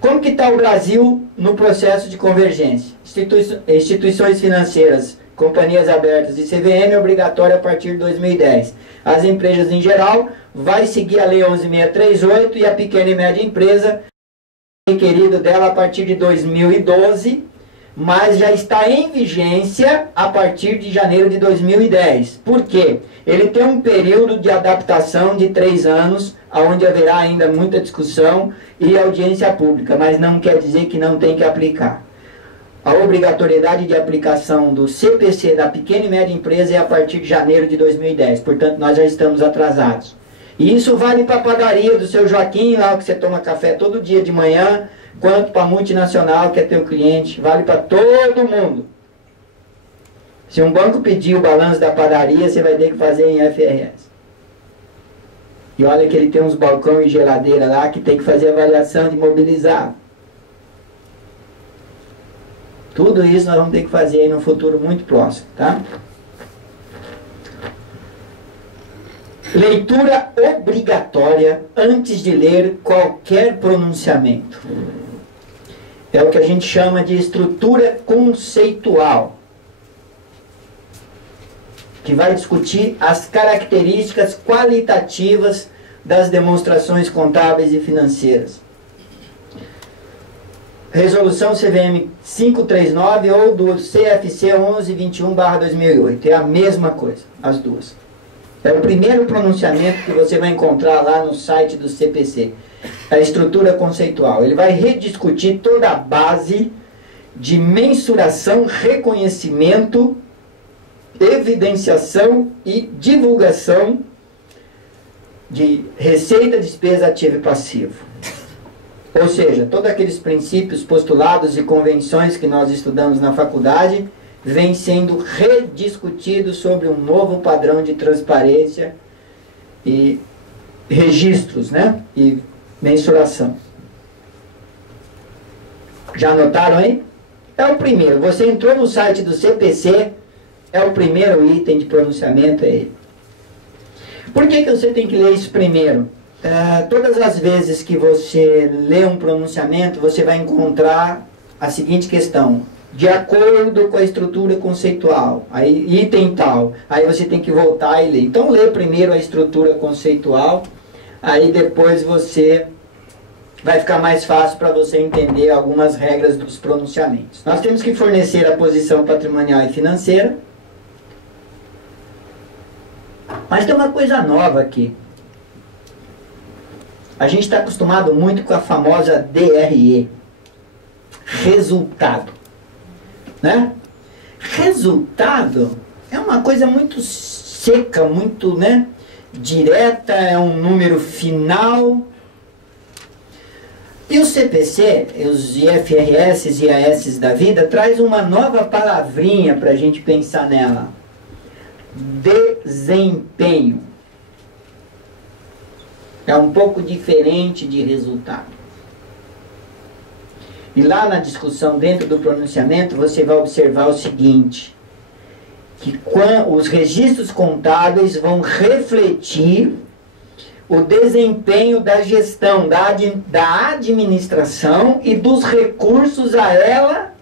Como que está o Brasil no processo de convergência? Instituições financeiras, companhias abertas e CVM obrigatório a partir de 2010. As empresas em geral vai seguir a Lei 11.638 e a pequena e média empresa requerido dela a partir de 2012, mas já está em vigência a partir de janeiro de 2010. Por quê? Ele tem um período de adaptação de 3 anos, onde haverá ainda muita discussão e audiência pública, mas não quer dizer que não tem que aplicar. A obrigatoriedade de aplicação do CPC da pequena e média empresa é a partir de janeiro de 2010, portanto nós já estamos atrasados. E isso vale para a padaria do seu Joaquim, lá que você toma café todo dia de manhã, quanto para a multinacional que é teu cliente, vale para todo mundo. Se um banco pedir o balanço da padaria, você vai ter que fazer em FRS. E olha que ele tem uns balcões e geladeira lá que tem que fazer avaliação de mobilizado. Tudo isso nós vamos ter que fazer aí no futuro muito próximo, tá? Leitura obrigatória antes de ler qualquer pronunciamento. É o que a gente chama de estrutura conceitual, que vai discutir as características qualitativas das demonstrações contábeis e financeiras. Resolução CVM 539 ou do CFC 1121/2008. É a mesma coisa, as duas. É o primeiro pronunciamento que você vai encontrar lá no site do CPC. A estrutura conceitual. Ele vai rediscutir toda a base de mensuração, reconhecimento, evidenciação e divulgação de receita, despesa, ativo e passivo. Ou seja, todos aqueles princípios, postulados e convenções que nós estudamos na faculdade vêm sendo rediscutidos sobre um novo padrão de transparência e registros, né? E mensuração. Já anotaram aí? É o primeiro. Você entrou no site do CPC, é o primeiro item de pronunciamento, é ele. Por que você tem que ler isso primeiro? Todas as vezes que você lê um pronunciamento, você vai encontrar a seguinte questão: de acordo com a estrutura conceitual, aí item tal, aí você tem que voltar e ler. Então lê primeiro a estrutura conceitual, aí depois vai ficar mais fácil para você entender algumas regras dos pronunciamentos. Nós temos que fornecer a posição patrimonial e financeira, mas tem uma coisa nova aqui. A gente está acostumado muito com a famosa DRE, resultado, né? Resultado é uma coisa muito seca, muito, né, direta, é um número final. E o CPC, os IFRS e IAS da vida, traz uma nova palavrinha para a gente pensar nela: desempenho. É um pouco diferente de resultado. E lá na discussão, dentro do pronunciamento, você vai observar o seguinte: que os registros contábeis vão refletir o desempenho da gestão, da administração e dos recursos a ela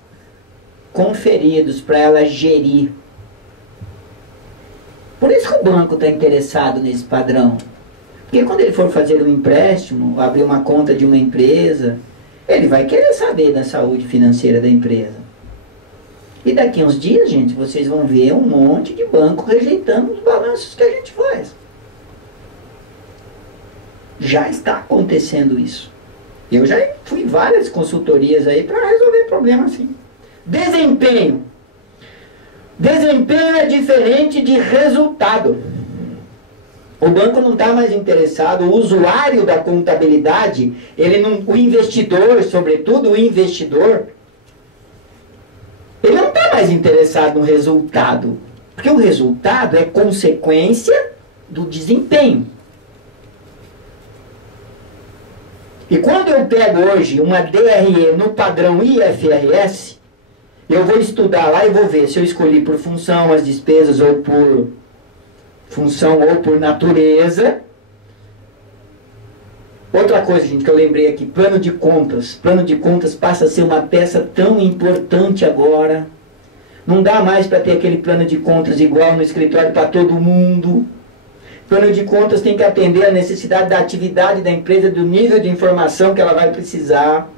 conferidos, para ela gerir. Por isso que o banco está interessado nesse padrão. Porque quando ele for fazer um empréstimo, abrir uma conta de uma empresa, ele vai querer saber da saúde financeira da empresa. E daqui a uns dias, gente, vocês vão ver um monte de banco rejeitando os balanços que a gente faz. Já está acontecendo isso. Eu já fui em várias consultorias aí para resolver problema assim. Desempenho. Desempenho é diferente de resultado. O banco não está mais interessado, o usuário da contabilidade, o investidor, sobretudo o investidor, ele não está mais interessado no resultado, porque o resultado é consequência do desempenho. E quando eu pego hoje uma DRE no padrão IFRS, eu vou estudar lá e vou ver se eu escolhi por função as despesas ou por função ou por natureza, Outra coisa, gente, que eu lembrei aqui, plano de contas. Plano de contas passa a ser uma peça tão importante agora. Não dá mais para ter aquele plano de contas igual no escritório para todo mundo. Plano de contas tem que atender a necessidade da atividade da empresa, do nível de informação que ela vai precisar.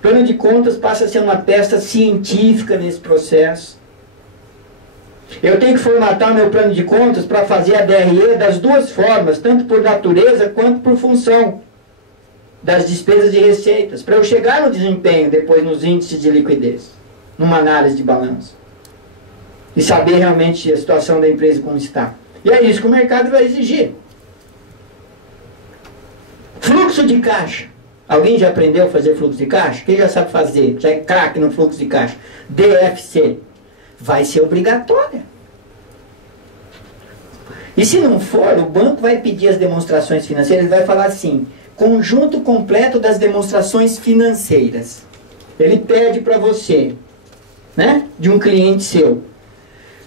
Plano de contas passa a ser uma peça científica nesse processo. Eu tenho que formatar meu plano de contas para fazer a DRE das duas formas, tanto por natureza quanto por função das despesas e receitas, para eu chegar no desempenho depois nos índices de liquidez, numa análise de balanço, e saber realmente a situação da empresa como está. E é isso que o mercado vai exigir. Fluxo de caixa. Alguém já aprendeu a fazer fluxo de caixa? Quem já sabe fazer? Já é craque no fluxo de caixa? DFC. Vai ser obrigatória. E se não for, o banco vai pedir as demonstrações financeiras, ele vai falar assim, conjunto completo das demonstrações financeiras. Ele pede para você, né, de um cliente seu.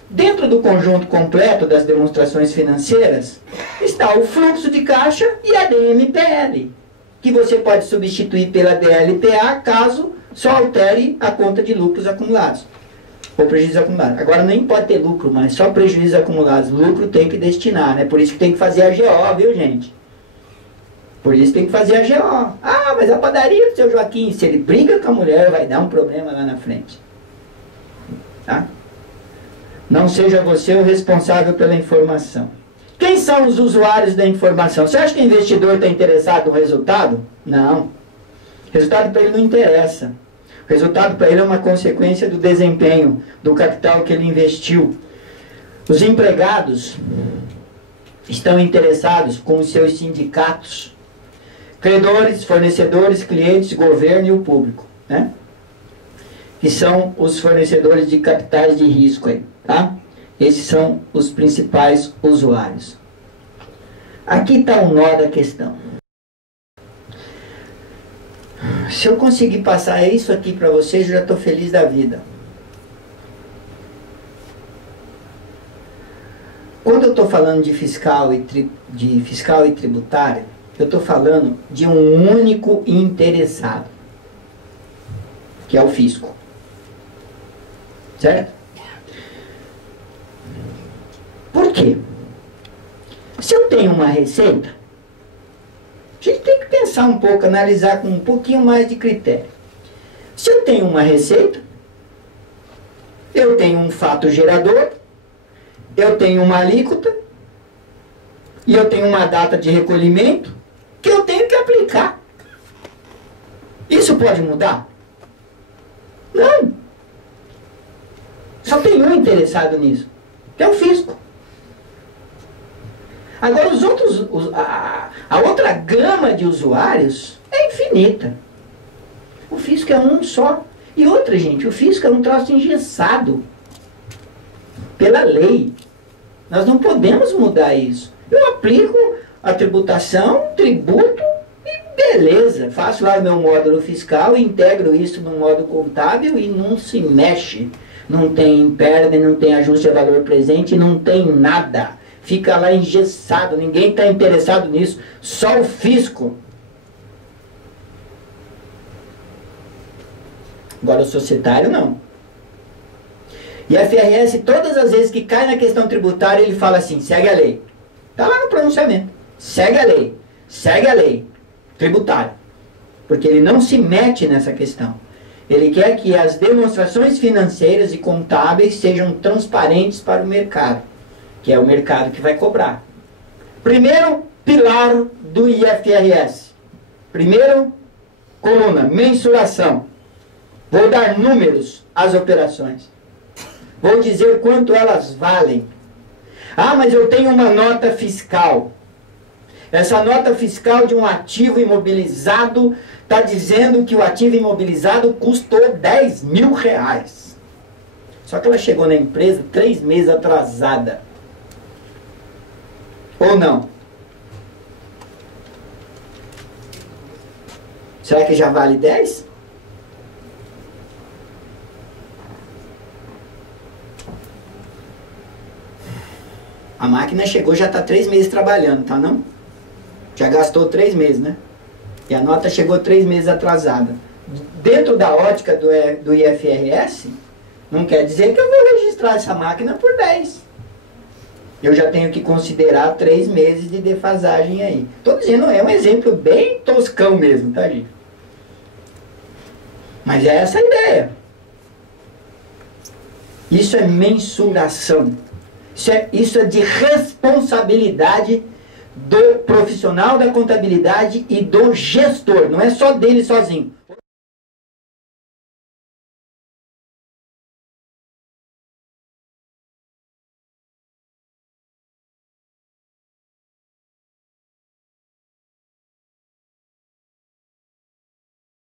Dentro do conjunto completo das demonstrações financeiras, está o fluxo de caixa e a DMPL, que você pode substituir pela DLTA caso só altere a conta de lucros acumulados. Ou prejuízos acumulados. Agora nem pode ter lucro, mas só prejuízos acumulados. Lucro tem que destinar, né? Por isso que tem que fazer a GO, viu, gente? Por isso tem que fazer a GO. Ah, mas a padaria do seu Joaquim, se ele briga com a mulher, vai dar um problema lá na frente. Tá? Não seja você o responsável pela informação. Quem são os usuários da informação? Você acha que o investidor está interessado no resultado? Não. O resultado para ele não interessa. O resultado para ele é uma consequência do desempenho, do capital que ele investiu. Os empregados estão interessados com os seus sindicatos, credores, fornecedores, clientes, governo e o público, né? Que são os fornecedores de capitais de risco aí, tá? Esses são os principais usuários. Aqui está o nó da questão. Se eu conseguir passar isso aqui para vocês, eu já estou feliz da vida. Quando eu estou falando de fiscal e tributário, eu estou falando de um único interessado, que é o fisco. Certo? Por quê? Se eu tenho uma receita, a gente tem que pensar um pouco, analisar com um pouquinho mais de critério. Se eu tenho uma receita, eu tenho um fato gerador, eu tenho uma alíquota, e eu tenho uma data de recolhimento, que eu tenho que aplicar. Isso pode mudar? Não. Só tem um interessado nisso, que é o fisco. Agora, os outros, a outra gama de usuários é infinita. O fisco é um só. E outra, gente, o fisco é um troço engessado pela lei. Nós não podemos mudar isso. Eu aplico a tributação, tributo e beleza. Faço lá o meu módulo fiscal, integro isso no módulo contábil e não se mexe. Não tem perda, não tem ajuste a valor presente, não tem nada. Fica lá engessado, ninguém está interessado nisso, só o fisco. Agora o societário não. E a FRS, todas as vezes que cai na questão tributária, ele fala assim, segue a lei. Está lá no pronunciamento. Segue a lei tributária. Porque ele não se mete nessa questão. Ele quer que as demonstrações financeiras e contábeis sejam transparentes para o mercado, que é o mercado que vai cobrar. Primeiro pilar do IFRS. Primeiro coluna, mensuração. Vou dar números às operações. Vou dizer quanto elas valem. Ah, mas eu tenho uma nota fiscal. Essa nota fiscal de um ativo imobilizado está dizendo que o ativo imobilizado custou 10 mil reais. Só que ela chegou na empresa 3 meses atrasada. Ou não? Será que já vale 10? A máquina chegou, já está 3 meses trabalhando, tá não? Já gastou 3 meses, né? E a nota chegou 3 meses atrasada. Dentro da ótica do IFRS, não quer dizer que eu vou registrar essa máquina por 10. Eu já tenho que considerar 3 meses de defasagem aí. Estou dizendo, é um exemplo bem toscão mesmo, tá, gente? Mas é essa a ideia. Isso é mensuração. Isso é de responsabilidade do profissional da contabilidade e do gestor. Não é só dele sozinho.